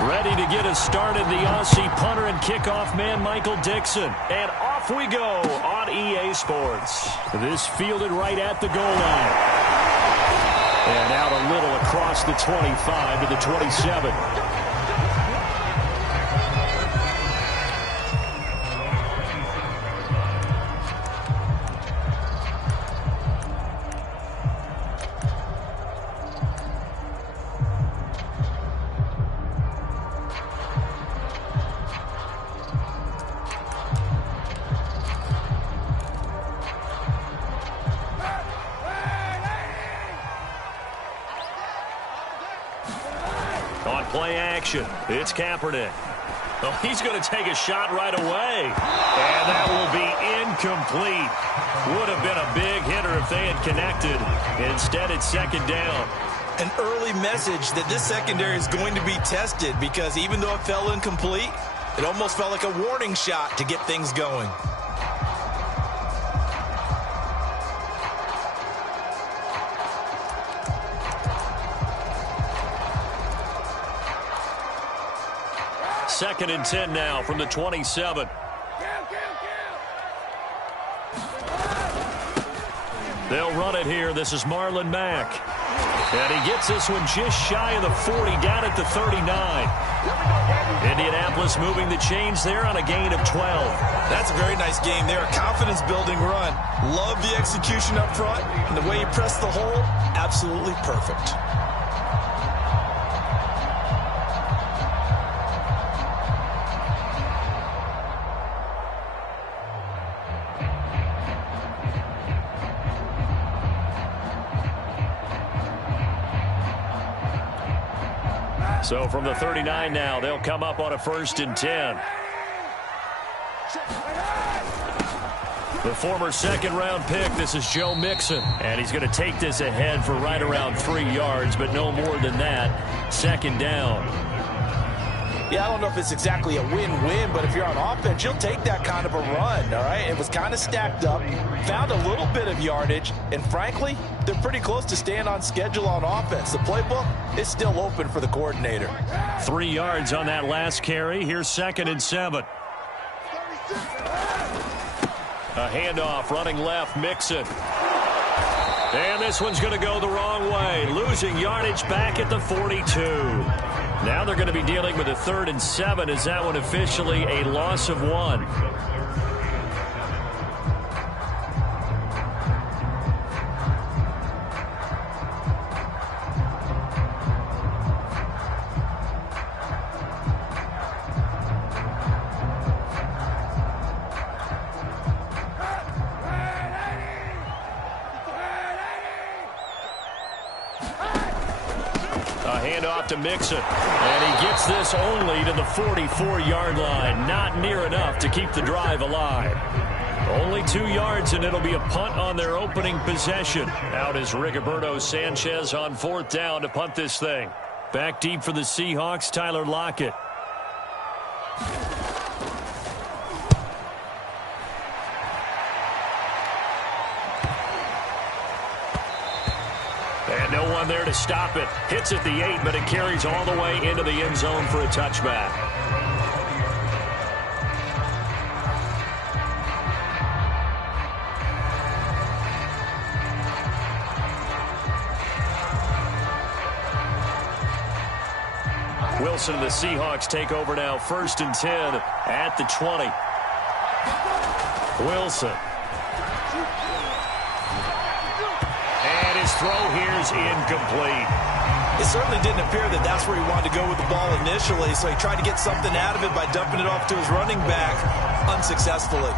Ready to get us started, the Aussie punter and kickoff man, Michael Dixon. And off we go on EA Sports. This fielded right at the goal line. And out a little across the 25 to the 27. On play action, it's Kaepernick. Oh, he's going to take a shot right away. And that will be incomplete. Would have been a big hitter if they had connected. Instead, it's second down. An early message that this secondary is going to be tested, because even though it fell incomplete, it almost felt like a warning shot to get things going. Second and 10 now from the 27. They'll run it here. This is Marlon Mack. And he gets this one just shy of the 40, down at the 39. Indianapolis moving the chains there on a gain of 12. That's a very nice game there. A confidence-building run. Love the execution up front. And the way he pressed the hole, absolutely perfect. So from the 39 now, they'll come up on a 1st and 10. The former second-round pick, this is Joe Mixon. And he's going to take this ahead for right around 3 yards, but no more than that. Second down. Yeah, I don't know if it's exactly a win-win, but if you're on offense, you'll take that kind of a run, all right? It was kind of stacked up, found a little bit of yardage, and frankly, they're pretty close to staying on schedule on offense. The playbook is still open for the coordinator. 3 yards on that last carry. Here's 2nd and 7. A handoff, running left, Mixon. And this one's going to go the wrong way, losing yardage back at the 42. Now they're going to be dealing with a 3rd and 7. Is that one officially a loss of 1? To Mixon, and he gets this only to the 44-yard line. Not near enough to keep the drive alive. Only 2 yards, and it'll be a punt on their opening possession. Out is Rigoberto Sanchez on 4th down to punt this thing. Back deep for the Seahawks, Tyler Lockett. And no one there to stop it. Hits at the 8, but it carries all the way into the end zone for a touchback. Wilson and the Seahawks take over now. 1st and 10 at the 20. Wilson. His throw here is incomplete. It certainly didn't appear that that's where he wanted to go with the ball initially, so he tried to get something out of it by dumping it off to his running back unsuccessfully.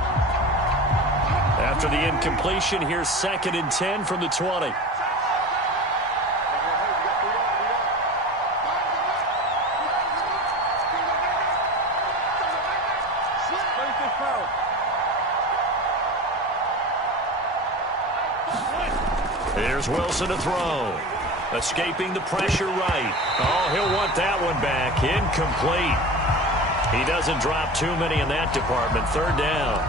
After the incompletion, here's 2nd and 10 from the 20. Here's Wilson to throw. Escaping the pressure right. Oh, he'll want that one back. Incomplete. He doesn't drop too many in that department. 3rd down.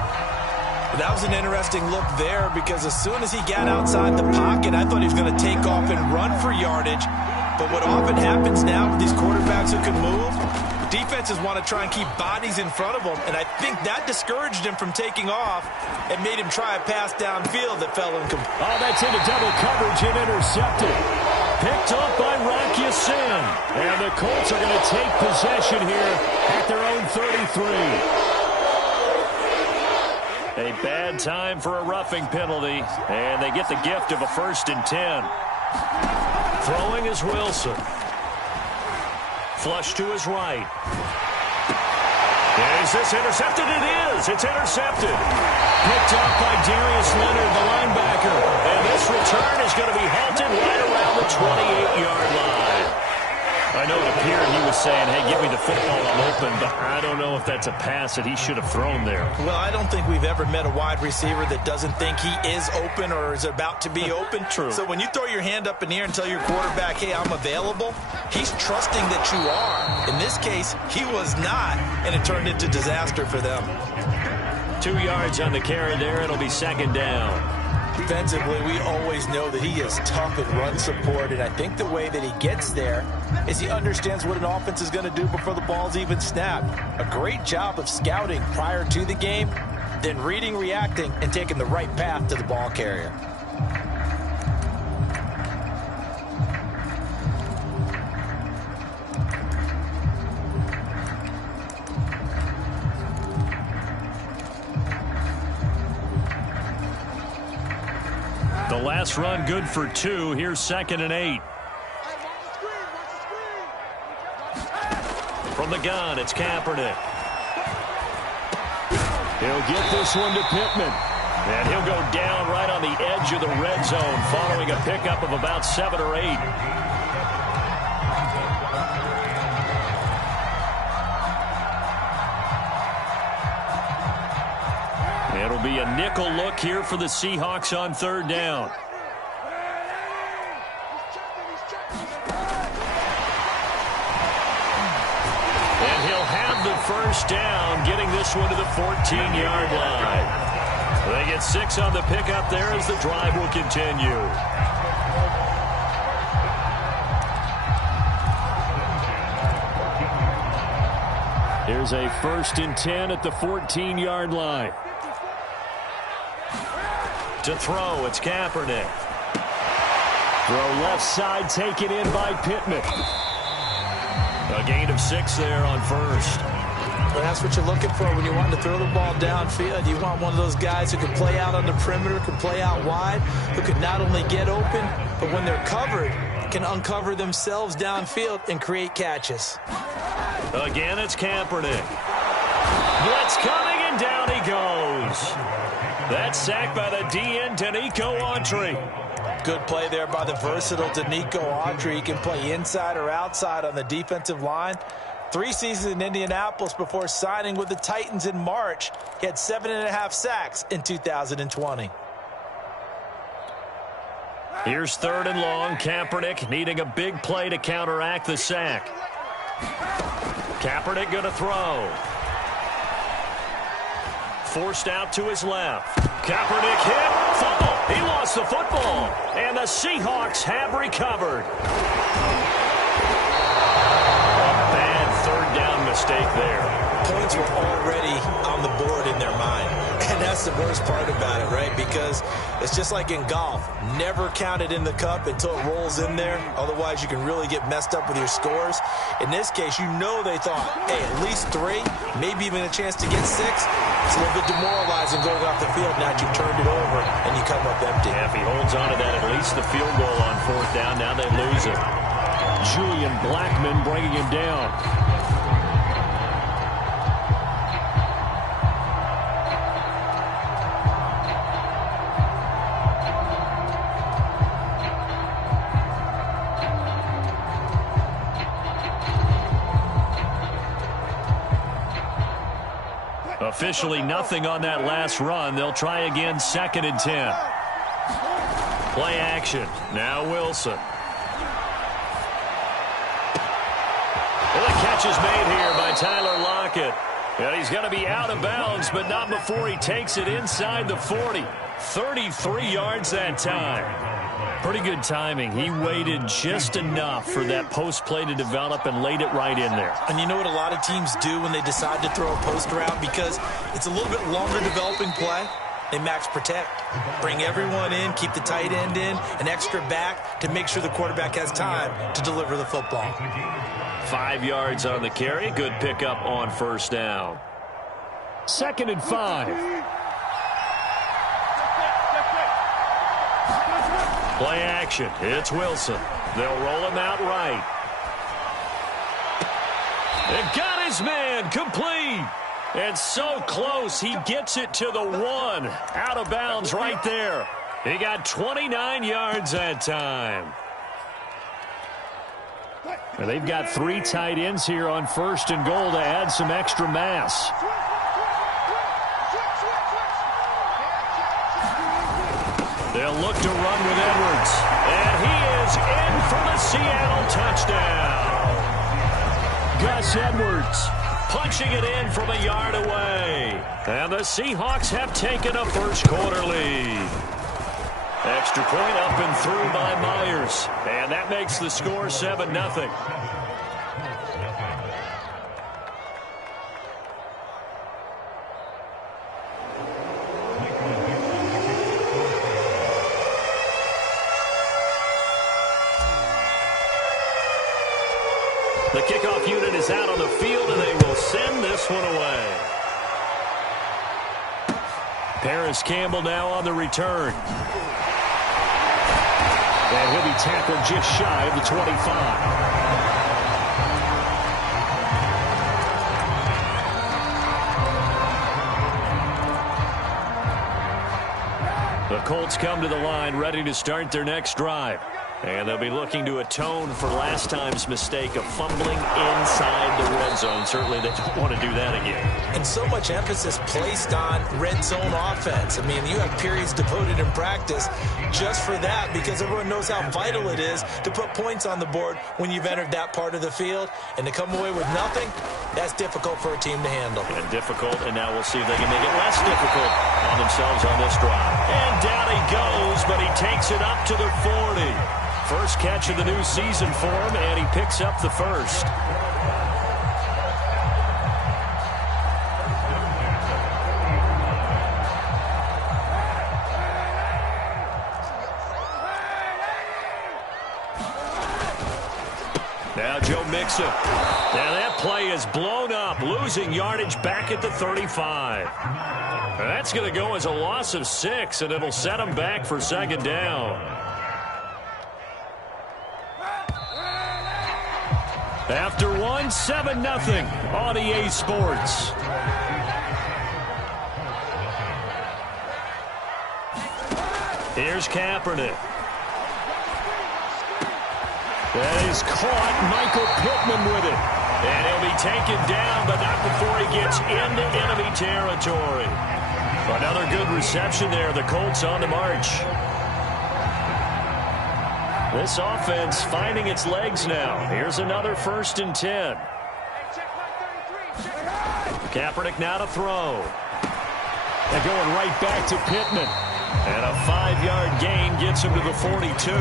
That was an interesting look there, because as soon as he got outside the pocket, I thought he was going to take off and run for yardage. But what often happens now with these quarterbacks who can move, defenses want to try and keep bodies in front of them, and I think that discouraged him from taking off and made him try a pass downfield that fell incomplete. Oh, that's into double coverage and intercepted. Picked up by Rock Ya-Sin. And the Colts are going to take possession here at their own 33. A bad time for a roughing penalty, and they get the gift of a 1st and 10. Throwing is Wilson. Flush to his right. Is this intercepted? It is. It's intercepted. Picked up by Darius Leonard, the linebacker. And this return is going to be halted right around the 28-yard line. I know it appeared he was saying, hey, give me the football, I'm open, but I don't know if that's a pass that he should have thrown there. Well, I don't think we've ever met a wide receiver that doesn't think he is open or is about to be open. True. So when you throw your hand up in the air and tell your quarterback, hey, I'm available, he's trusting that you are. In this case, he was not, and it turned into disaster for them. 2 yards on the carry there. It'll be 2nd down. Defensively, we always know that he is tough in run support, and I think the way that he gets there is he understands what an offense is going to do before the ball's even snapped. A great job of scouting prior to the game, then reading, reacting, and taking the right path to the ball carrier. The last run good for 2. Here's 2nd and 8. From the gun, it's Kaepernick. He'll get this one to Pittman. And he'll go down right on the edge of the red zone following a pickup of about 7 or 8. It'll be a nickel look here for the Seahawks on 3rd down. And he'll have the 1st down, getting this one to the 14-yard line. They get 6 on the pickup there as the drive will continue. Here's a 1st and 10 at the 14-yard line. To throw, it's Kaepernick. Throw left side, taken in by Pittman. A gain of 6 there on 1st. Well, that's what you're looking for when you want to throw the ball downfield. You want one of those guys who can play out on the perimeter, can play out wide, who can not only get open, but when they're covered, can uncover themselves downfield and create catches. Again, it's Kaepernick. Blitz coming, and down he goes. That's sacked by the DN, Danico Autry. Good play there by the versatile Danico Autry. He can play inside or outside on the defensive line. 3 seasons in Indianapolis before signing with the Titans in March. He had 7.5 sacks in 2020. Here's 3rd and long. Kaepernick needing a big play to counteract the sack. Kaepernick going to throw. Forced out to his left. Kaepernick hit. Fumble. He lost the football. And the Seahawks have recovered. A bad 3rd down mistake there. Points were already on the board in their mind. And that's the worst part about it, right? Because it's just like in golf. Never count it in the cup until it rolls in there. Otherwise, you can really get messed up with your scores. In this case, you know they thought, hey, at least 3, maybe even a chance to get 6. It's a little bit demoralizing going off the field. Now you've turned it over, and you come up empty. Yeah, if he holds on to that, at least the field goal on 4th down. Now they lose it. Julian Blackman bringing him down. Officially nothing on that last run. They'll try again, 2nd and 10. Play action. Now Wilson. Well, the catch is made here by Tyler Lockett. And he's going to be out of bounds, but not before he takes it inside the 40. 33 yards that time. Pretty good timing. He waited just enough for that post play to develop and laid it right in there. And you know what a lot of teams do when they decide to throw a post route? Because it's a little bit longer developing play. They max protect, bring everyone in, keep the tight end in, an extra back to make sure the quarterback has time to deliver the football. 5 yards on the carry. Good pickup on first down. 2nd and 5. Play action. It's Wilson. They'll roll him out right. They've got his man complete. And so close, he gets it to the 1. Out of bounds right there. He got 29 yards that time. And they've got 3 tight ends here on 1st and goal to add some extra mass. They'll look to run with Edwards. And he is in for the Seattle touchdown. Gus Edwards punching it in from a yard away. And the Seahawks have taken a first quarter lead. Extra point up and through by Myers. And that makes the score 7-0. The kickoff unit is out on the field, and they will send this one away. Paris Campbell now on the return. And he'll be tackled just shy of the 25. The Colts come to the line ready to start their next drive. And they'll be looking to atone for last time's mistake of fumbling inside the red zone. Certainly they don't want to do that again. And so much emphasis placed on red zone offense. I mean, you have periods devoted in practice just for that because everyone knows how vital it is to put points on the board when you've entered that part of the field. And to come away with nothing, that's difficult for a team to handle. And difficult, and now we'll see if they can make it less difficult on themselves on this drive. And down he goes, but he takes it up to the 40. First catch of the new season for him, and he picks up the first. Now Joe Mixon. Now that play is blown up, losing yardage back at the 35. That's going to go as a loss of 6, and it'll set him back for 2nd down. After 7-0 on EA Sports. Here's Kaepernick. That is caught. Michael Pittman with it. And he'll be taken down, but not before he gets into enemy territory. Another good reception there. The Colts on the march. This offense finding its legs now. Here's another 1st and 10. Kaepernick now to throw. They're going right back to Pittman. And a 5-yard gain gets him to the 42.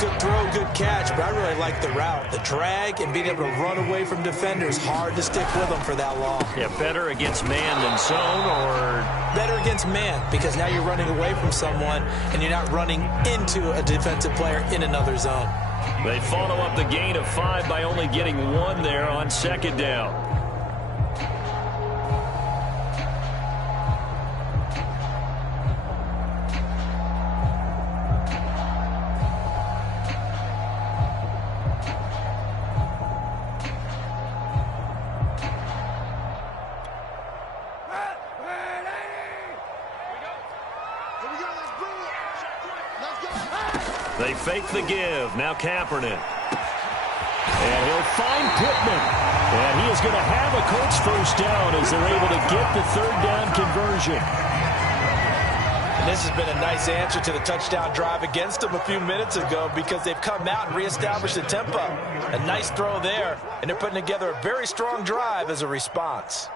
Good throw, good catch, but I really like the route. The drag and being able to run away from defenders, hard to stick with them for that long. Yeah, better against man than zone, or better against man, because now you're running away from someone and you're not running into a defensive player in another zone. They follow up the gain of 5 by only getting 1 there on 2nd down. They fake the give. Now Kaepernick. And he'll find Pittman. And he is going to have a Colts first down as they're able to get the 3rd down conversion. And this has been a nice answer to the touchdown drive against them a few minutes ago because they've come out and reestablished the tempo. A nice throw there, and they're putting together a very strong drive as a response.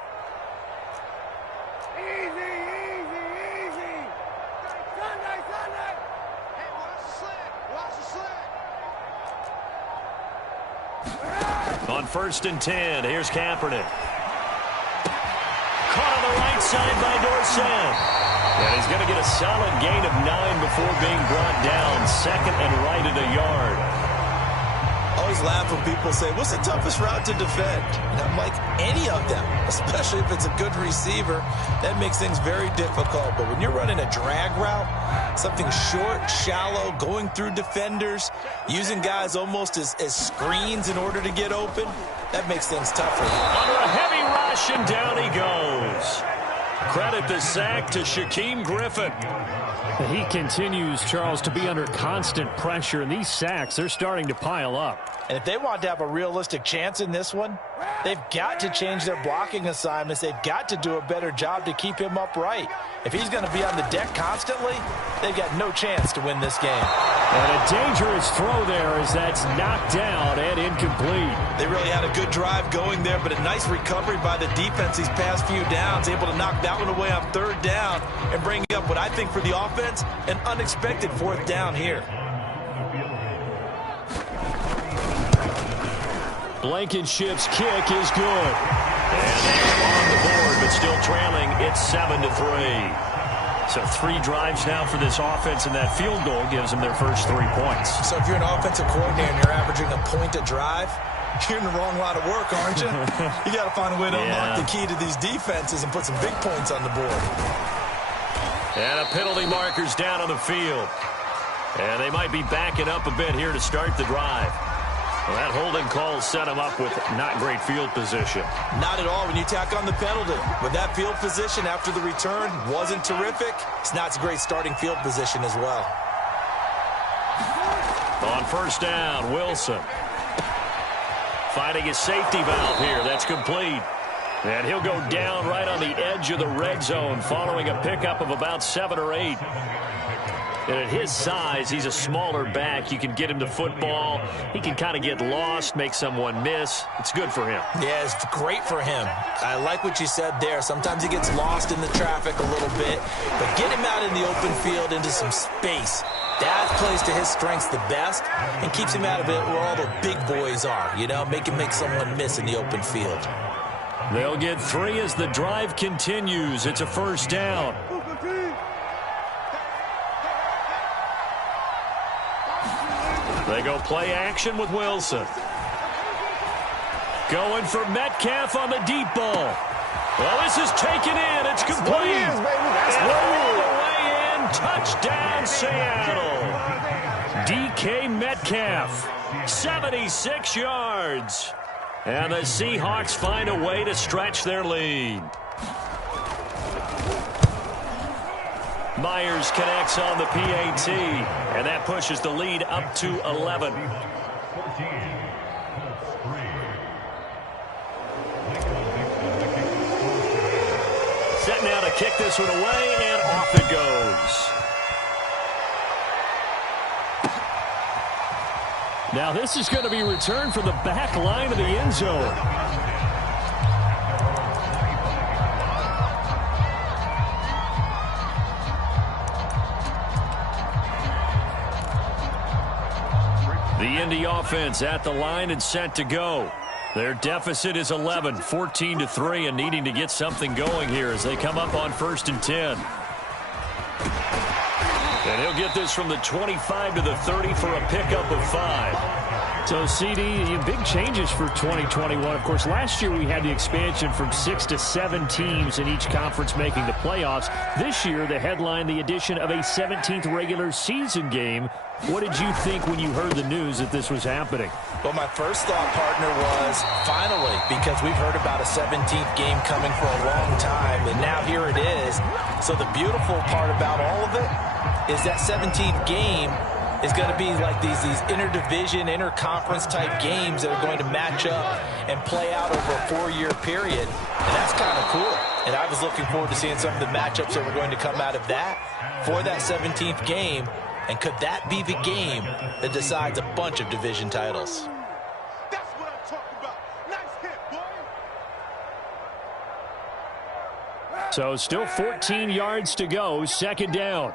On 1st and 10, here's Kaepernick. Caught on the right side by Dorsett. And he's going to get a solid gain of 9 before being brought down. 2nd and right at a yard. I always laugh when people say, what's the toughest route to defend? And I'm like, any of them, especially if it's a good receiver. That makes things very difficult. But when you're running a drag route, something short, shallow, going through defenders, using guys almost as screens in order to get open, that makes things tougher. Under a heavy rush, and down he goes. Credit the sack to Shaquem Griffin. He continues, Charles, to be under constant pressure, and these sacks, they're starting to pile up. And if they want to have a realistic chance in this one, they've got to change their blocking assignments. They've got to do a better job to keep him upright. If he's going to be on the deck constantly, they've got no chance to win this game. And a dangerous throw there as that's knocked down and incomplete. They really had a good drive going there, but a nice recovery by the defense these past few downs, able to knock that one away on 3rd down and bring up what I think for the offense, an unexpected 4th down here. Blankenship's kick is good. And they're on the board, but still trailing. It's 7-3. So 3 drives now for this offense, and that field goal gives them their first 3 points. So if you're an offensive coordinator and you're averaging a point a drive, you're in the wrong line of work, aren't you? You got to find a way to unlock the key to these defenses and put some big points on the board. And a penalty marker's down on the field. And they might be backing up a bit here to start the drive. Well, that holding call set him up with not great field position. Not at all when you tack on the penalty. With that field position after the return wasn't terrific, it's not a great starting field position as well. On 1st down, Wilson. Finding his safety valve here. That's complete. And he'll go down right on the edge of the red zone following a pickup of about 7 or 8. And at his size, he's a smaller back. You can get him to football. He can kind of get lost, make someone miss. It's good for him. Yeah, it's great for him. I like what you said there. Sometimes he gets lost in the traffic a little bit. But get him out in the open field into some space. That plays to his strengths the best and keeps him out of it where all the big boys are. You know, make him make someone miss in the open field. They'll get 3 as the drive continues. It's a 1st down. They go play action with Wilson. Going for Metcalf on the deep ball. Well, this is taken in. It's complete. And all the way in. Touchdown, Seattle. DK Metcalf, 76 yards. And the Seahawks find a way to stretch their lead. Myers connects on the PAT, and that pushes the lead up to 11. Set now to kick this one away, and off it goes. Now this is going to be returned from the back line of the end zone. The Indy offense at the line and set to go. Their deficit is 11, 14-3, and needing to get something going here as they come up on 1st and 10. And he'll get this from the 25 to the 30 for a pickup of 5. So, CD, big changes for 2021. Of course, last year we had the expansion from 6 to 7 teams in each conference making the playoffs. This year, the headline, the addition of a 17th regular season game. What did you think when you heard the news that this was happening? Well, my first thought, partner, was finally, because we've heard about a 17th game coming for a long time, and now here it is. So the beautiful part about all of it is that 17th game is going to be like these interdivision, interconference type games that are going to match up and play out over a 4-year period. And that's kind of cool. And I was looking forward to seeing some of the matchups that were going to come out of that for that 17th game. And could that be the game that decides a bunch of division titles? That's what I'm talking about. Nice hit, boy. So still 14 yards to go, 2nd down.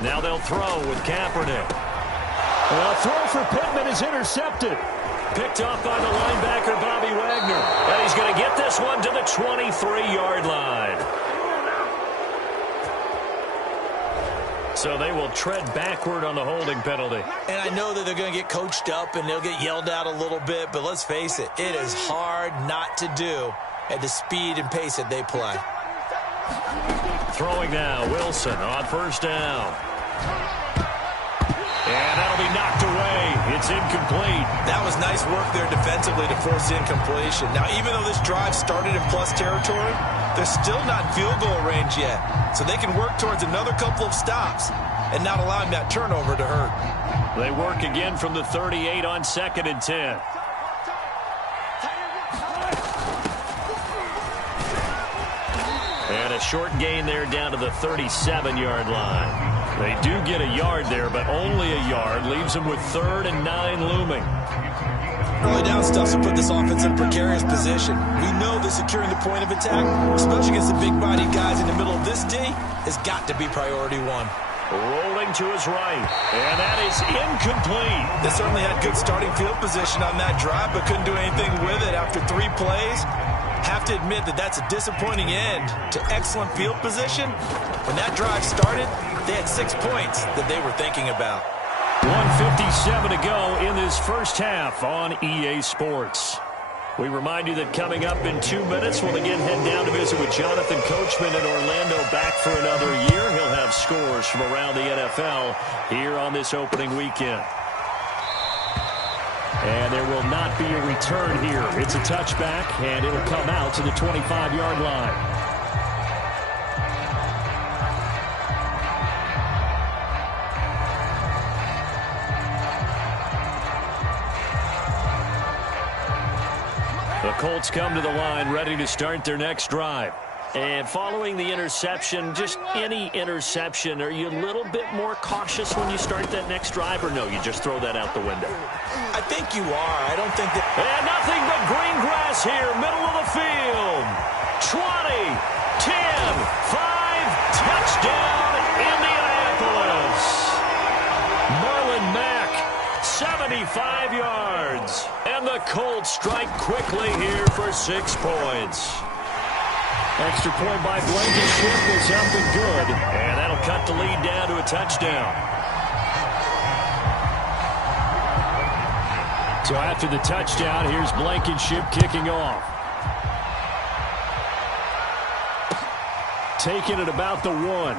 Now they'll throw with Kaepernick. A throw for Pittman is intercepted. Picked off by the linebacker, Bobby Wagner. And he's going to get this one to the 23-yard line. So they will tread backward on the holding penalty. And I know that they're going to get coached up and they'll get yelled at a little bit, but let's face it, it is hard not to do at the speed and pace that they play. Throwing now, Wilson on first down. And that'll be knocked away. It's incomplete. That was nice work there defensively to force incompletion. Now, even though this drive started in plus territory, they're still not in field goal range yet. So they can work towards another couple of stops and not allowing that turnover to hurt. They work again from the 38 on 2nd and 10. And a short gain there down to the 37-yard line. They do get a yard there, but only a yard. Leaves them with 3rd and 9 looming. Early down stuff to put this offense in a precarious position. We know that securing the point of attack, especially against the big-bodied guys in the middle of this D, has got to be priority one. Rolling to his right, and that is incomplete. They certainly had good starting field position on that drive, but couldn't do anything with it after 3 plays. Have to admit that that's a disappointing end to excellent field position. When that drive started, they had 6 points that they were thinking about. 1:57 to go in this first half on EA Sports. We remind you that coming up in 2 minutes, we'll again head down to visit with Jonathan Coachman in Orlando, back for another year. He'll have scores from around the NFL here on this opening weekend. And there will not be a return here. It's a touchback, and it'll come out to the 25-yard line. The Colts come to the line, ready to start their next drive. And following the interception, just any interception, are you a little bit more cautious when you start that next drive, or no, you just throw that out the window? I think you are. I don't think that... And nothing but green grass here, middle of the field. 20, 10, 5, touchdown, Indianapolis. Marlon Mack, 75 yards. And the Colts strike quickly here for 6 points. Extra point by Blankenship is up and good. And that'll cut the lead down to a touchdown. So after the touchdown, here's Blankenship kicking off. Taking it about the 1.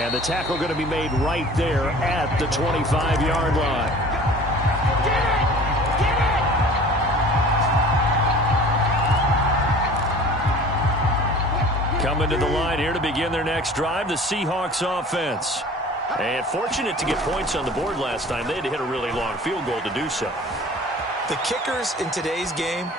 And the tackle going to be made right there at the 25-yard line. Coming to the line here to begin their next drive, the Seahawks offense. And fortunate to get points on the board last time. They had to hit a really long field goal to do so. The kickers in today's game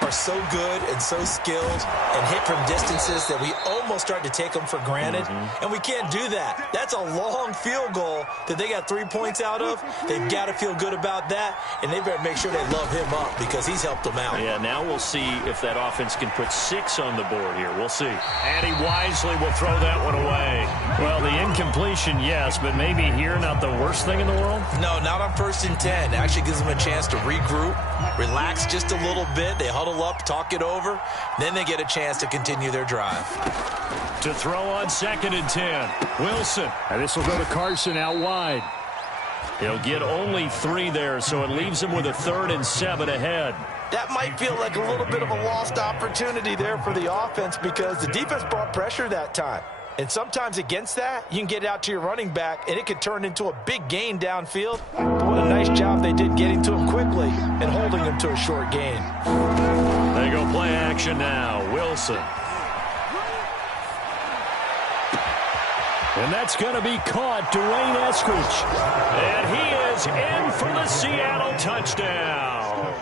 are so good and so skilled and hit from distances that we almost start to take them for granted. And we can't do that. That's a long field goal that they got 3 points out of. They've got to feel good about that, and they better make sure they love him up because he's helped them out. Yeah, now we'll see if that offense can put 6 on the board here. We'll see. And he wisely will throw that one away. Well, the incompletion, yes, but maybe here not the worst thing in the world? No, not on 1st and 10. It actually gives them a chance to regroup, relax just a little bit. They huddle up, talk it over, then they get a chance to continue their drive. To throw on 2nd and 10, Wilson. And this will go to Carson out wide. He'll get only 3 there, so it leaves him with a 3rd and 7 ahead. That might feel like a little bit of a lost opportunity there for the offense because the defense brought pressure that time. And sometimes against that, you can get it out to your running back, and it could turn into a big gain downfield. But what a nice job they did getting to him quickly and holding him to a short gain. They go play action now. Wilson. And that's going to be caught. Dwayne Eskridge. And he is in for the Seattle touchdown.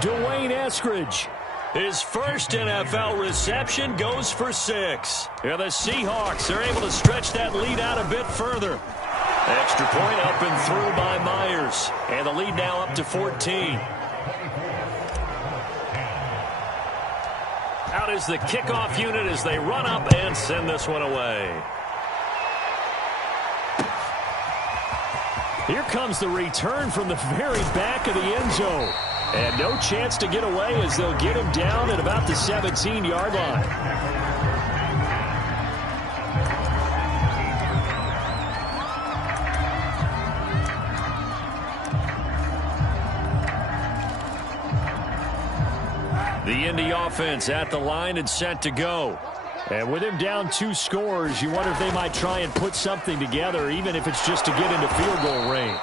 Dwayne Eskridge. His first NFL reception goes for 6. And the Seahawks are able to stretch that lead out a bit further. Extra point up and through by Myers. And the lead now up to 14. Out is the kickoff unit as they run up and send this one away. Here comes the return from the very back of the end zone. And no chance to get away as they'll get him down at about the 17-yard line. The Indy offense at the line and set to go. And with him down 2 scores, you wonder if they might try and put something together, even if it's just to get into field goal range.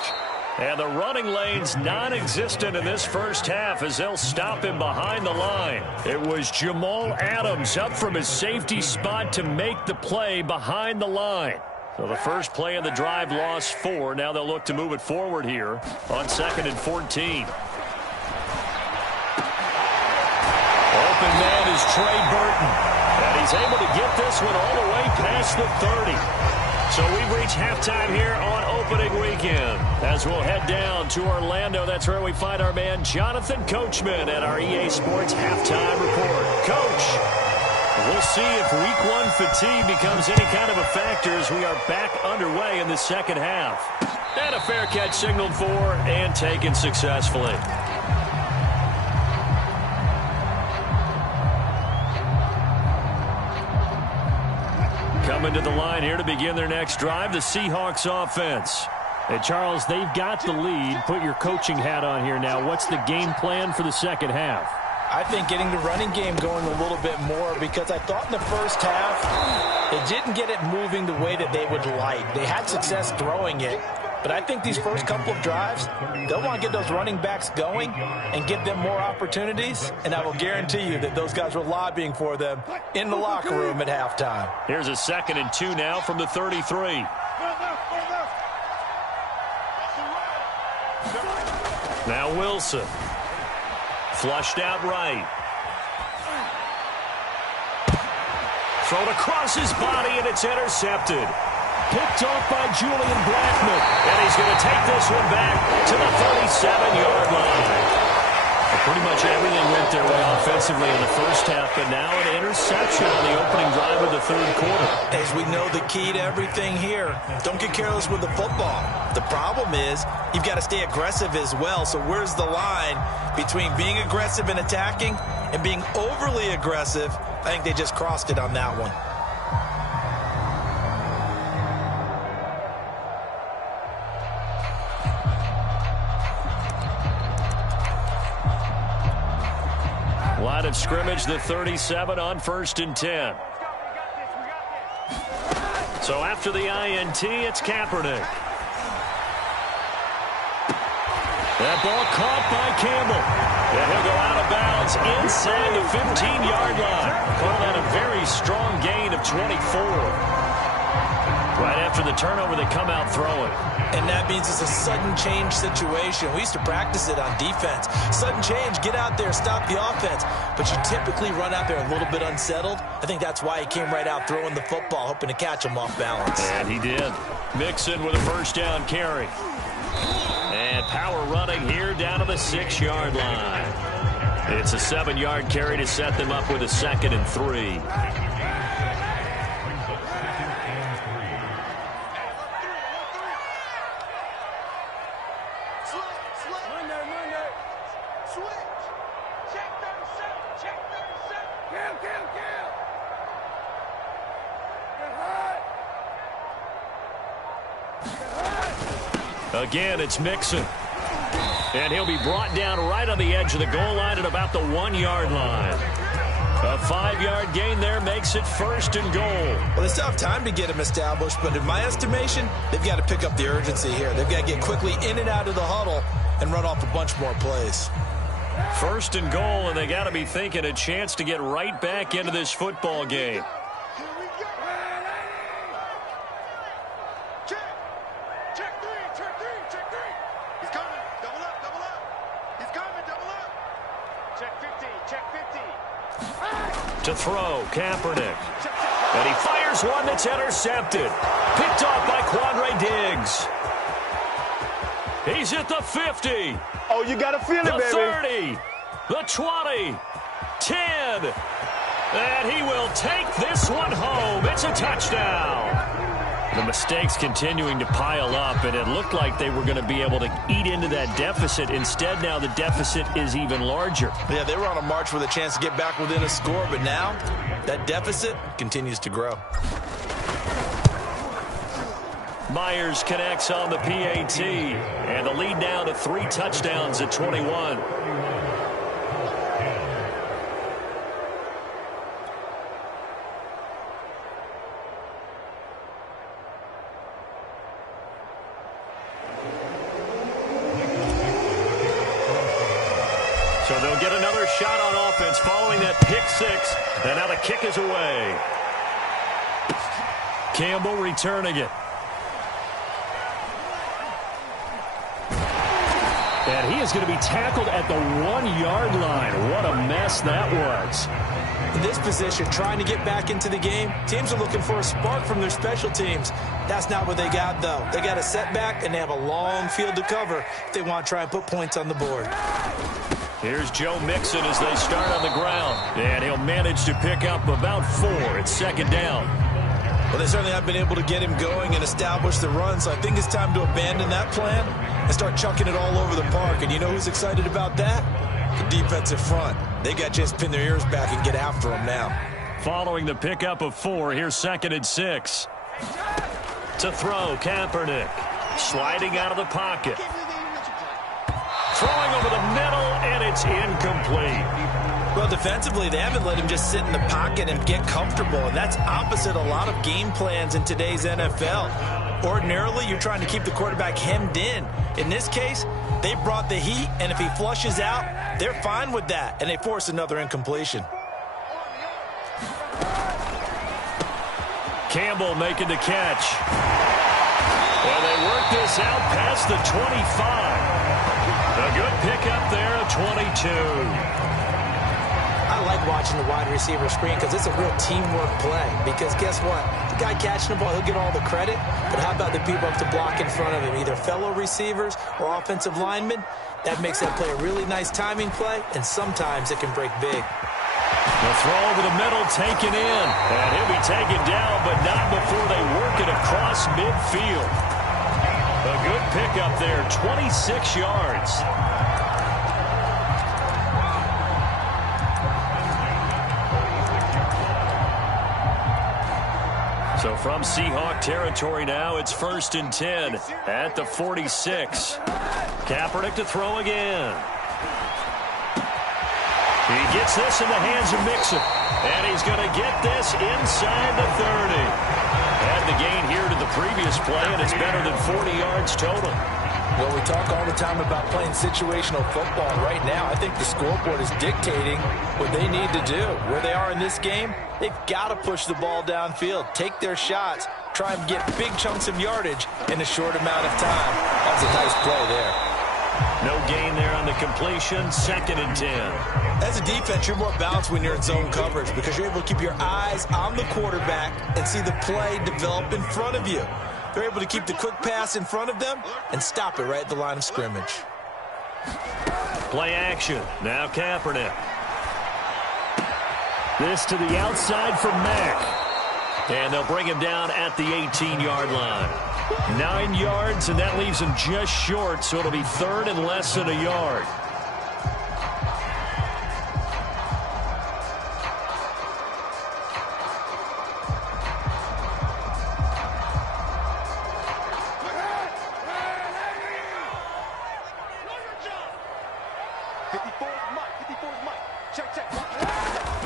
And the running lane's non-existent in this first half as they'll stop him behind the line. It was Jamal Adams up from his safety spot to make the play behind the line. So the first play of the drive lost 4. Now they'll look to move it forward here on 2nd and 14. Open man is Trey Burton. And he's able to get this one all the way past the 30. So we've reached halftime here on opening weekend. As we'll head down to Orlando, that's where we find our man Jonathan Coachman at our EA Sports Halftime Report. Coach, we'll see if Week 1 fatigue becomes any kind of a factor as we are back underway in the second half. And a fair catch signaled for and taken successfully. Coming to the line here to begin their next drive, the Seahawks offense. And Charles, they've got the lead. Put your coaching hat on here now. What's the game plan for the second half? I think getting the running game going a little bit more, because I thought in the first half they didn't get it moving the way that they would like. They had success throwing it, but I think these first couple of drives, they'll want to get those running backs going and give them more opportunities, and I will guarantee you that those guys were lobbying for them in the locker room at halftime. Here's a 2nd and 2 now from the 33. Now Wilson. Flushed out right. Thrown across his body, and it's intercepted. Picked off by Julian Blackmon. And he's going to take this one back to the 37-yard line. Pretty much everything went their way offensively in the first half, but now an interception on the opening drive of the third quarter. As we know, the key to everything here, don't get careless with the football. The problem is you've got to stay aggressive as well. So where's the line between being aggressive and attacking and being overly aggressive? I think they just crossed it on that one. Line of scrimmage, the 37 on 1st and 10. So after the INT, it's Kaepernick. That ball caught by Campbell. And he'll go out of bounds inside the 15-yard line. Call that a very strong gain of 24. Right after the turnover, they come out throwing. And that means it's a sudden change situation. We used to practice it on defense. Sudden change, get out there, stop the offense. But you typically run out there a little bit unsettled. I think that's why he came right out throwing the football, hoping to catch him off balance. And he did. Mixon with a first down carry. And power running here down to the 6-yard line. It's a 7-yard carry to set them up with a 2nd and 3. Again, it's Mixon. And he'll be brought down right on the edge of the goal line at about the 1-yard line. A 5-yard gain there makes it 1st and goal. Well, they still have time to get him established, but in my estimation, they've got to pick up the urgency here. They've got to get quickly in and out of the huddle and run off a bunch more plays. 1st and goal, and they got to be thinking a chance to get right back into this football game. To throw, Kaepernick. And he fires one that's intercepted. Picked off by Quandre Diggs. He's at the 50. Oh, you got to feel it, baby. The 30. The 20. 10. And he will take this one home. It's a touchdown. The mistakes continuing to pile up, and it looked like they were going to be able to eat into that deficit. Instead, now the deficit is even larger. Yeah, they were on a march with a chance to get back within a score, but now that deficit continues to grow. Myers connects on the PAT, and the lead now to 3 touchdowns at 21. So they'll get another shot on offense following that pick 6, and now the kick is away. Campbell returning it. And he is going to be tackled at the 1-yard line. What a mess that was. In this position, trying to get back into the game, teams are looking for a spark from their special teams. That's not what they got, though. They got a setback, and they have a long field to cover if they want to try and put points on the board. Here's Joe Mixon as they start on the ground. And he'll manage to pick up about 4. It's second down. Well, they certainly have been able to get him going and establish the run, so I think it's time to abandon that plan and start chucking it all over the park. And you know who's excited about that? The defensive front. They got just pin their ears back and get after them now. Following the pickup of 4, here's 2nd and 6. To throw, Kaepernick. Sliding out of the pocket. Throwing over the middle, and it's incomplete. Well, defensively, they haven't let him just sit in the pocket and get comfortable, and that's opposite a lot of game plans in today's NFL. Ordinarily, you're trying to keep the quarterback hemmed in. In this case, they brought the heat, and if he flushes out, they're fine with that, and they force another incompletion. Campbell making the catch. And they work this out past the 25. A good pickup there at 22. I like watching the wide receiver screen because it's a real teamwork play. Because guess what? The guy catching the ball, he'll get all the credit. But how about the people up to block in front of him, either fellow receivers or offensive linemen? That makes that play a really nice timing play, and sometimes it can break big. The throw over the middle taken in. And he'll be taken down, but not before they work it across midfield. A good pickup there, 26 yards. So from Seahawk territory now, it's 1st and 10 at the 46. Kaepernick to throw again. He gets this in the hands of Mixon. And he's going to get this inside the 30. Had the gain here to the previous play, and it's better than 40 yards total. Well, we talk all the time about playing situational football. Right now, I think the scoreboard is dictating what they need to do. Where they are in this game, they've got to push the ball downfield, take their shots, try and get big chunks of yardage in a short amount of time. That's a nice play there. No gain there on the completion, 2nd and 10. As a defense, you're more balanced when you're in zone coverage because you're able to keep your eyes on the quarterback and see the play develop in front of you. They're able to keep the quick pass in front of them and stop it right at the line of scrimmage. Play action. Now Kaepernick. This to the outside for Mack. And they'll bring him down at the 18-yard line. 9 yards, and that leaves him just short, so it'll be 3rd and less than a yard.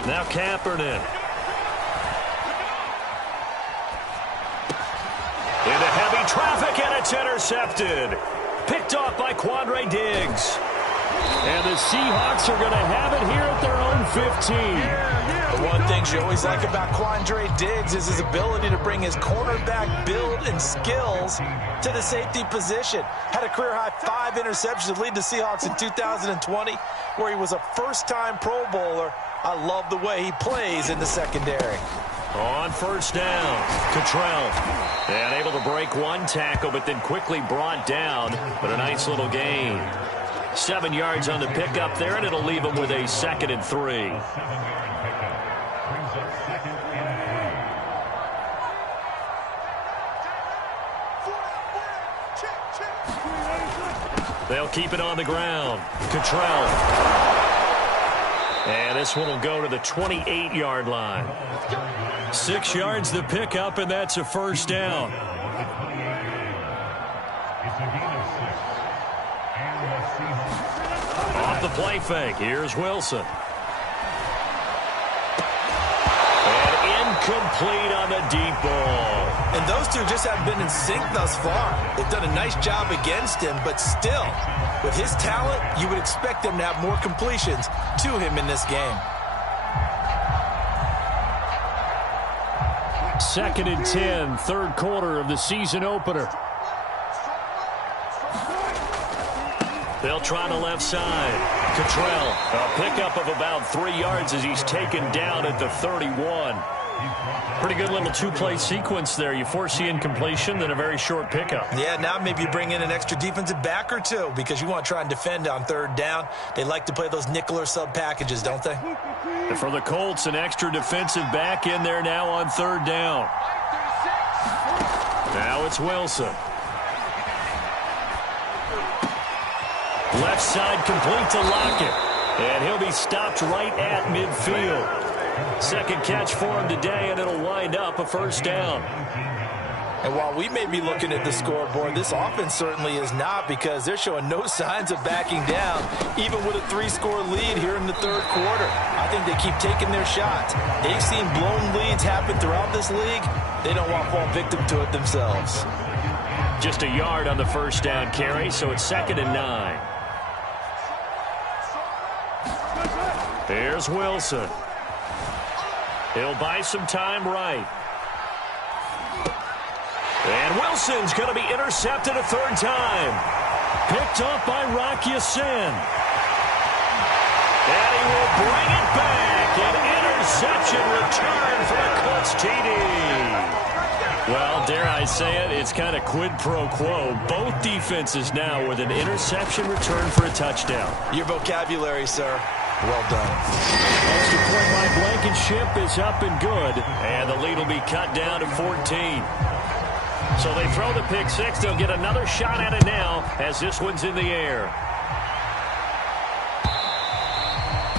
Now Kaepernick. Into heavy traffic, and it's intercepted. Picked off by Quandre Diggs. And the Seahawks are going to have it here at their own 15. The one thing you always like about Quandre Diggs is his ability to bring his cornerback build and skills to the safety position. Had a career-high 5 interceptions to lead the Seahawks in 2020, where he was a first-time Pro Bowler. I love the way he plays in the secondary. On 1st down, Cottrell. And able to break one tackle, but then quickly brought down. But a nice little gain. 7 yards on the pickup there, and it'll leave him with a 2nd and 3. They'll keep it on the ground. Cottrell. And this one will go to the 28-yard line. 6 yards the pickup, and that's a first down. Off the play fake. Here's Wilson. And incomplete on the deep ball. And those two just haven't been in sync thus far. They've done a nice job against him, but still, with his talent, you would expect them to have more completions to him in this game. 2nd and 10, third quarter of the season opener. They'll try the left side. Cottrell, a pickup of about 3 yards as he's taken down at the 31. Pretty good little two-play sequence there. You force the incompletion, then a very short pickup. Yeah, now maybe you bring in an extra defensive back or two because you want to try and defend on third down. They like to play those nickel or sub packages, don't they? And for the Colts, an extra defensive back in there now on third down. Now it's Wilson. Left side complete to Lockett. And he'll be stopped right at midfield. Second catch for him today, and it'll wind up a first down. And while we may be looking at the scoreboard, this offense certainly is not, because they're showing no signs of backing down, even with a 3-score lead here in the third quarter. I think they keep taking their shots. They've seen blown leads happen throughout this league. They don't want to fall victim to it themselves. Just a yard on the first down carry, so it's 2nd and 9. Here's Wilson. He'll buy some time right. And Wilson's going to be intercepted a third time. Picked up by Rocky Sin. And he will bring it back. An interception return for the Colts TD. Well, dare I say it, it's kind of quid pro quo. Both defenses now with an interception return for a touchdown. Your vocabulary, sir. Well done. Extra point by Blankenship is up and good. And the lead will be cut down to 14. So they throw the pick six. They'll get another shot at it now as this one's in the air.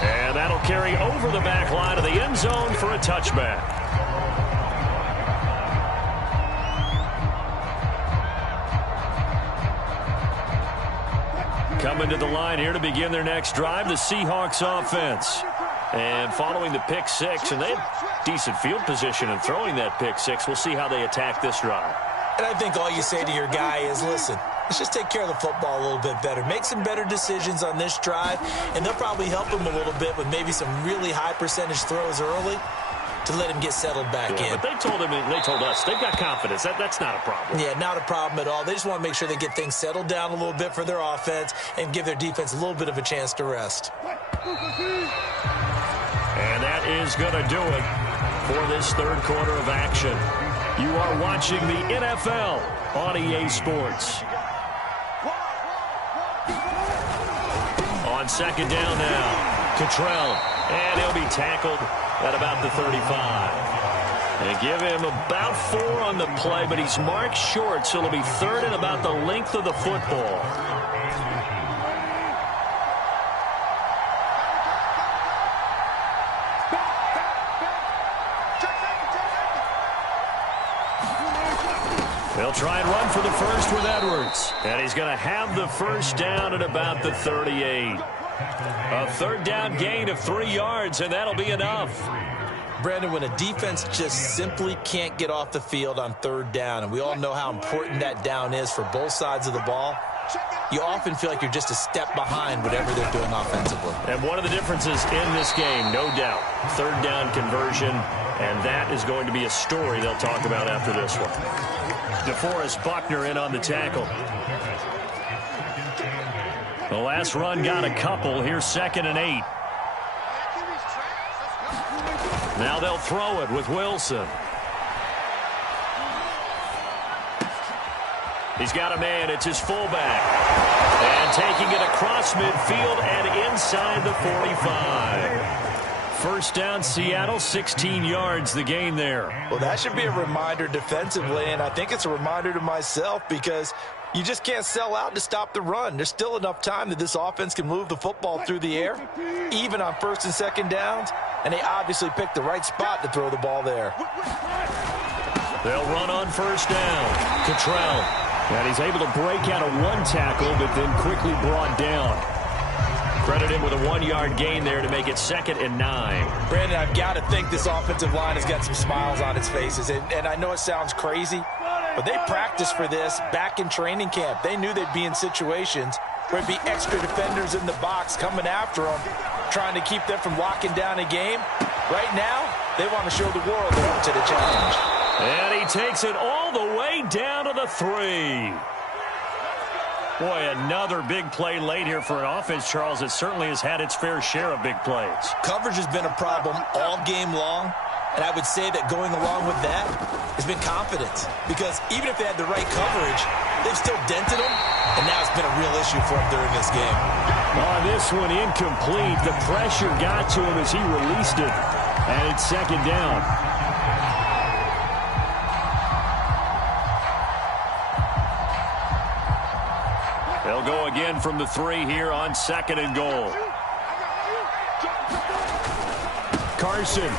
And that'll carry over the back line of the end zone for a touchback. Coming to the line here to begin their next drive, the Seahawks offense. And following the pick six, and they have decent field position in throwing that pick six. We'll see how they attack this drive. And I think all you say to your guy is, listen, let's just take care of the football a little bit better. Make some better decisions on this drive, and they'll probably help him a little bit with maybe some really high percentage throws early to let him get settled back in. But they told him, and they told us, they've got confidence. That's not a problem. Yeah, not a problem at all. They just want to make sure they get things settled down a little bit for their offense and give their defense a little bit of a chance to rest. And that is going to do it for this third quarter of action. You are watching the NFL on EA Sports. On second down now, Cottrell, and he'll be tackled at about the 35. And give him about 4 on the play, but he's marked short, so it'll be third and about the length of the football. They'll try and run for the first with Edwards. And he's going to have the first down at about the 38. A third down gain of 3 yards, and that'll be enough. Brandon, when a defense just simply can't get off the field on third down, and we all know how important that down is for both sides of the ball, you often feel like you're just a step behind whatever they're doing offensively. And one of the differences in this game, no doubt, third down conversion, and that is going to be a story they'll talk about after this one. DeForest Buckner in on the tackle. The last run got a couple. Here's 2nd and 8. Now they'll throw it with Wilson. He's got a man. It's his fullback. And taking it across midfield and inside the 45. First down, Seattle, 16 yards, the gain there. Well, that should be a reminder defensively, and I think it's a reminder to myself because You just can't sell out to stop the run. There's still enough time that this offense can move the football through the air, even on first and second downs, and they obviously picked the right spot to throw the ball there. They'll run on first down. Cottrell. And he's able to break out of one tackle, but then quickly brought down. Credit him with a 1-yard gain there to make it 2nd and 9. Brandon, I've got to think this offensive line has got some smiles on its faces, and I know it sounds crazy, but they practiced for this back in training camp. They knew they'd be in situations where it'd be extra defenders in the box coming after them, trying to keep them from locking down a game. Right now, they want to show the world they're up to the challenge. And he takes it all the way down to the 3. Boy, another big play late here for an offense, Charles, that certainly has had its fair share of big plays. Coverage has been a problem all game long, and I would say that going along with that has been confidence, because even if they had the right coverage, they've still dented them, and now it's been a real issue for them during this game. On this one, incomplete. The pressure got to him as he released it, and it's 2nd down. They'll go again from the 3 here on 2nd and goal. Carson.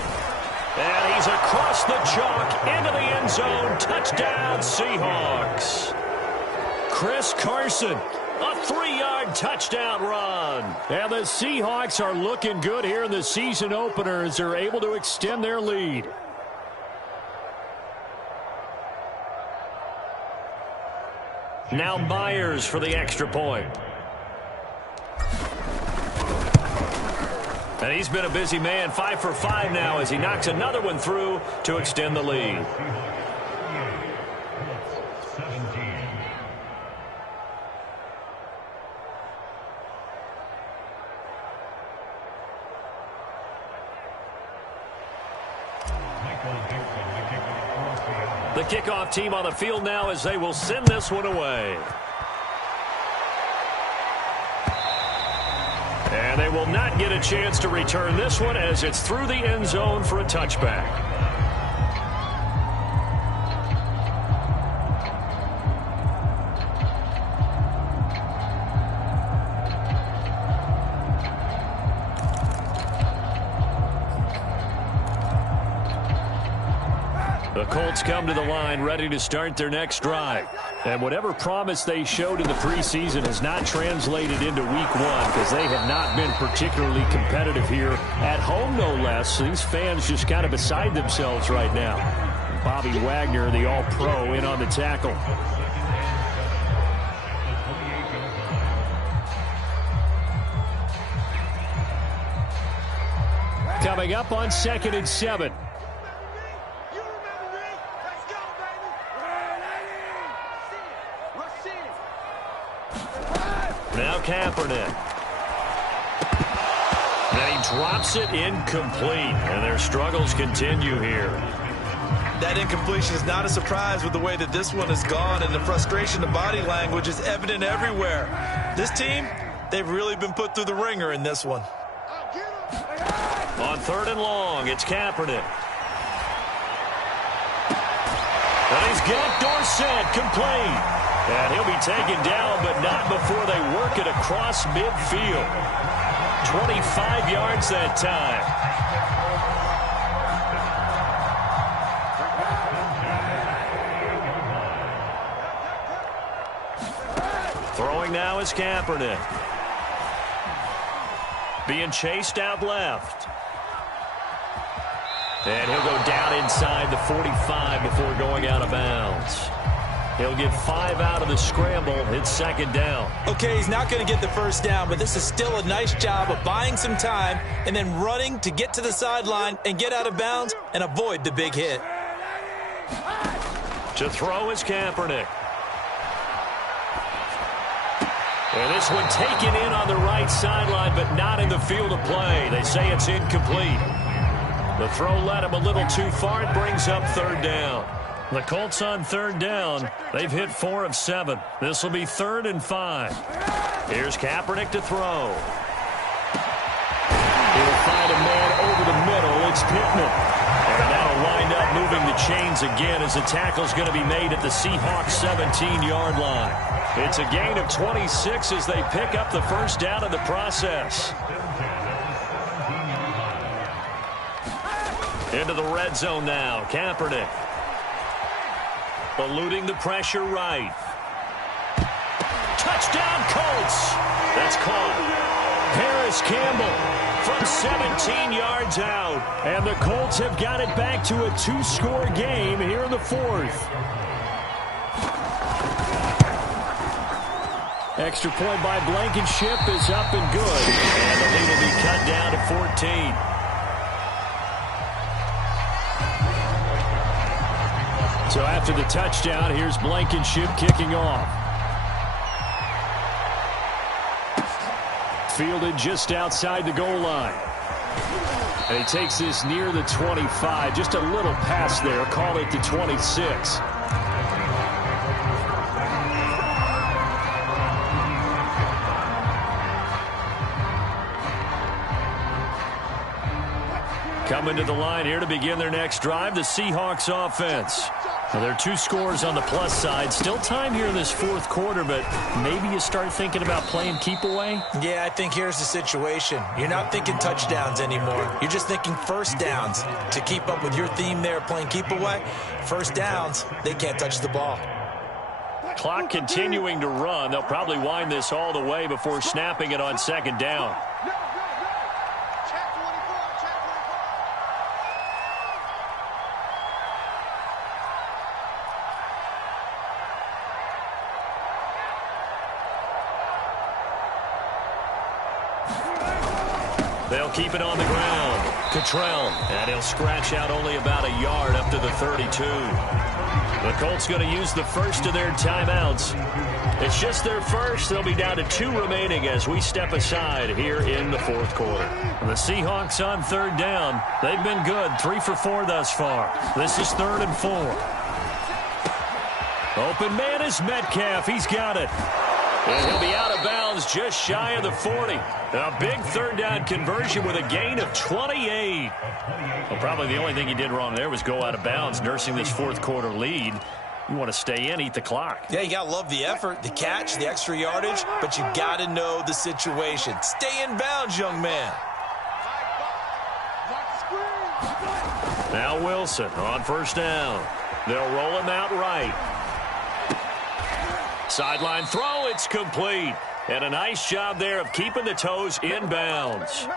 And he's across the chalk into the end zone. Touchdown, Seahawks. Chris Carson, a 3-yard touchdown run. And the Seahawks are looking good here in the season opener as they're able to extend their lead. Now Myers for the extra point. And he's been a busy man, 5 for 5 now as he knocks another one through to extend the lead. The kickoff team on the field now as they will send this one away. And they will not get a chance to return this one as it's through the end zone for a touchback. The Colts come to the line ready to start their next drive. And whatever promise they showed in the preseason has not translated into week 1 because they have not been particularly competitive here at home, no less. These fans just kind of beside themselves right now. Bobby Wagner, the all-pro, in on the tackle. Coming up on 2nd and 7. Now Kaepernick. And he drops it incomplete. And their struggles continue here. That incompletion is not a surprise with the way that this one has gone, and the frustration, the body language is evident everywhere. This team, they've really been put through the ringer in this one. On 3rd and long, it's Kaepernick. And he's got Dorsett complete. And he'll be taken down, but not before they work it across midfield. 25 yards that time. Throwing now is Kaepernick. Being chased out left. And he'll go down inside the 45 before going out of bounds. He'll get 5 out of the scramble. It's 2nd down. Okay, he's not going to get the first down, but this is still a nice job of buying some time and then running to get to the sideline and get out of bounds and avoid the big hit. To throw is Kaepernick. And this one taken in on the right sideline, but not in the field of play. They say it's incomplete. The throw led him a little too far. It brings up 3rd down. The Colts on 3rd down. They've hit 4 of 7. This will be 3rd and 5. Here's Kaepernick to throw. He'll find a man over the middle. It's Pittman. And that'll wind up moving the chains again as the tackle's going to be made at the Seahawks 17-yard line. It's a gain of 26 as they pick up the first down in the process. Into the red zone now. Kaepernick. Eluding the pressure right. Touchdown Colts. That's caught. Harris Campbell from 17 yards out. And the Colts have got it back to a 2-score game here in the fourth. Extra point by Blankenship is up and good. And the lead will be cut down to 14. So after the touchdown, here's Blankenship kicking off. Fielded just outside the goal line. And he takes this near the 25. Just a little pass there. Call it the 26. Coming to the line here to begin their next drive, the Seahawks offense. Now, there are 2 scores on the plus side. Still time here in this fourth quarter, but maybe you start thinking about playing keep away? Yeah, I think here's the situation. You're not thinking touchdowns anymore. You're just thinking first downs. To keep up with your theme there, playing keep away, first downs, they can't touch the ball. Clock continuing to run. They'll probably wind this all the way before snapping it on second down. They'll keep it on the ground. Cottrell, and he'll scratch out only about a yard up to the 32. The Colts going to use the first of their timeouts. It's just their first. They'll be down to 2 remaining as we step aside here in the fourth quarter. The Seahawks on third down. They've been good, 3 for 4 thus far. This is 3rd and 4. Open man is Metcalf. He's got it. And he'll be out of bounds just shy of the 40. A big third down conversion with a gain of 28. Well, probably the only thing he did wrong there was go out of bounds, nursing this fourth quarter lead. You want to stay in, eat the clock. Yeah, you got to love the effort, the catch, the extra yardage, but you got to know the situation. Stay in bounds, young man. Now Wilson on first down. They'll roll him out right. Sideline throw, it's complete. And a nice job there of keeping the toes in bounds.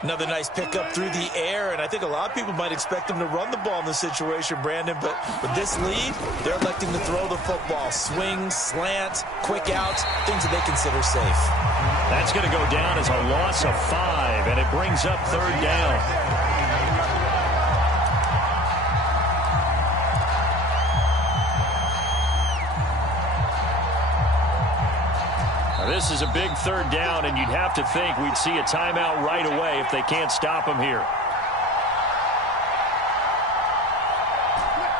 Another nice pickup through the air, and I think a lot of people might expect him to run the ball in this situation, Brandon, but with this lead, they're electing to throw the football. Swing, slant, quick outs, things that they consider safe. That's going to go down as a loss of 5, and it brings up third down. This is a big third down, and you'd have to think we'd see a timeout right away if they can't stop him here.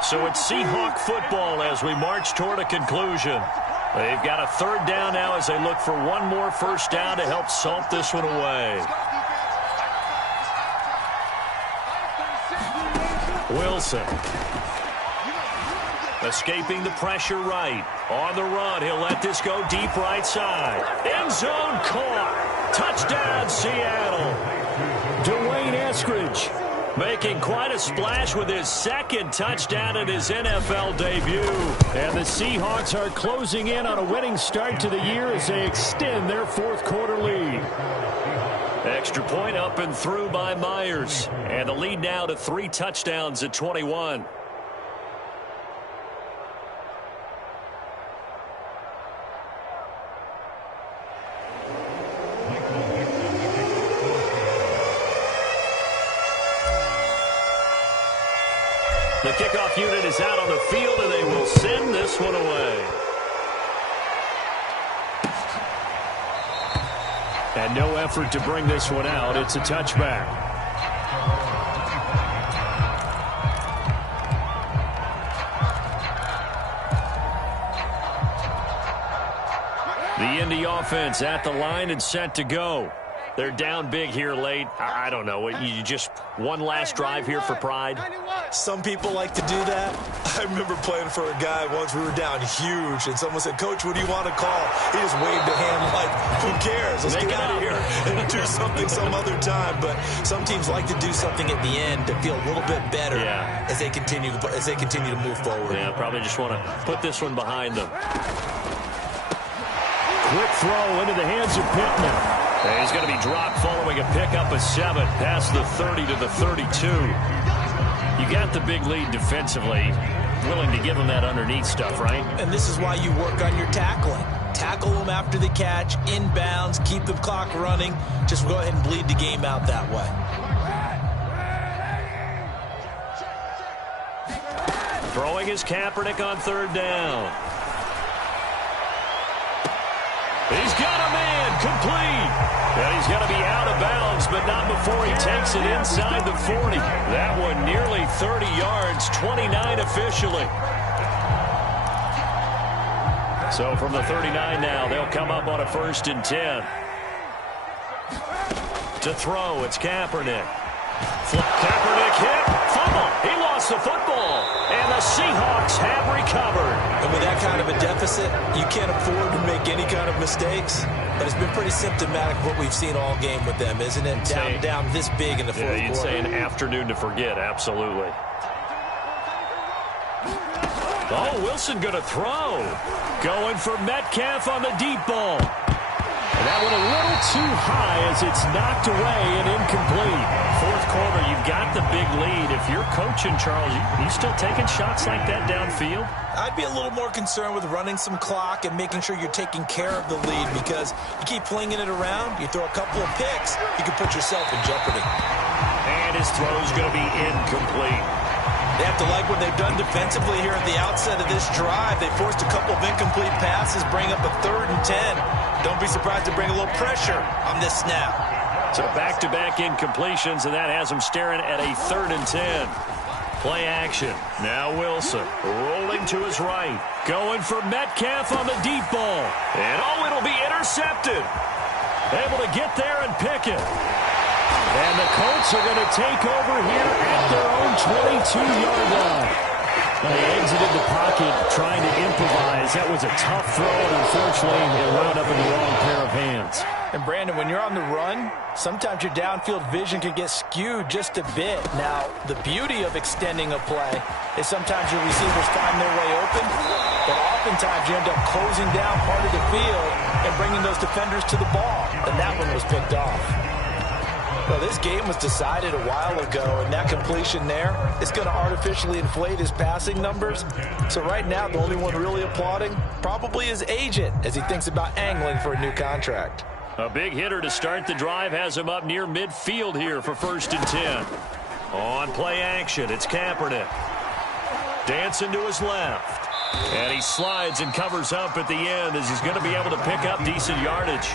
So it's Seahawk football as we march toward a conclusion. They've got a third down now as they look for one more first down to help salt this one away. Wilson. Escaping the pressure right. On the run, he'll let this go deep right side. End zone caught. Touchdown, Seattle. Dwayne Eskridge making quite a splash with his second touchdown in his NFL debut. And the Seahawks are closing in on a winning start to the year as they extend their fourth quarter lead. Extra point up and through by Myers. And the lead now to 3 touchdowns at 21. The kickoff unit is out on the field, and they will send this one away. And no effort to bring this one out. It's a touchback. The Indy offense at the line and set to go. They're down big here late. I don't know. You just one last drive here for pride? Some people like to do that. I remember playing for a guy once. We were down huge, and someone said, "Coach, what do you want to call?" He just waved a hand like, "Who cares? Let's get out of here and do something some other time." But some teams like to do something at the end to feel a little bit better as they continue to move forward. Yeah, probably just want to put this one behind them. Quick throw into the hands of Pittman. And he's going to be dropped following a pickup of 7 past the 30 to the 32. You got the big lead defensively. Willing to give him that underneath stuff, right? And this is why you work on your tackling. Tackle them after the catch, inbounds, keep the clock running. Just go ahead and bleed the game out that way. Throwing is Kaepernick on 3rd down. He's got a man, complete. And he's going to be out of bounds, but not before he takes it inside the 40. That one nearly 30 yards, 29 officially. So from the 39 now, they'll come up on a 1st and 10. To throw, it's Kaepernick. Kaepernick hit, fumble. He lost the football, and the Seahawks have recovered. And with that kind of a deficit, you can't afford to make any kind of mistakes. But it's been pretty symptomatic of what we've seen all game with them, isn't it? Down this big in the fourth quarter. You'd say an afternoon to forget, absolutely. Oh, Wilson going to throw. Going for Metcalf on the deep ball. And that one a little too high as it's knocked away and incomplete. Fourth quarter, you've got the big lead. If you're coaching, Charles, you still taking shots like that downfield? I'd be a little more concerned with running some clock and making sure you're taking care of the lead, because you keep flinging it around, you throw a couple of picks, you can put yourself in jeopardy. And his throw's going to be incomplete. They have to like what they've done defensively here at the outset of this drive. They forced a couple of incomplete passes, bring up a 3rd and 10. Don't be surprised to bring a little pressure on this snap. So back-to-back incompletions, and that has them staring at a 3rd and 10. Play action. Now Wilson rolling to his right. Going for Metcalf on the deep ball. And it'll be intercepted. Able to get there and pick it. And the Colts are going to take over here at their own 22-yard line. They exited the pocket trying to improvise. That was a tough throw, and unfortunately, it wound up in the wrong pair of hands. And, Brandon, when you're on the run, sometimes your downfield vision can get skewed just a bit. Now, the beauty of extending a play is sometimes your receivers find their way open, but oftentimes you end up closing down part of the field and bringing those defenders to the ball. And that one was picked off. Well, this game was decided a while ago, and that completion there is going to artificially inflate his passing numbers. So right now, the only one really applauding probably his agent as he thinks about angling for a new contract. A big hitter to start the drive has him up near midfield here for 1st and 10. On play action, it's Kaepernick. Dancing to his left. And he slides and covers up at the end as he's going to be able to pick up decent yardage.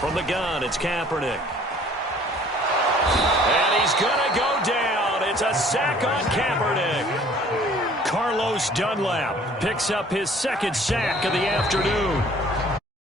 From the gun, it's Kaepernick. And he's going to go down. It's a sack on Kaepernick. Carlos Dunlap picks up his 2nd sack of the afternoon.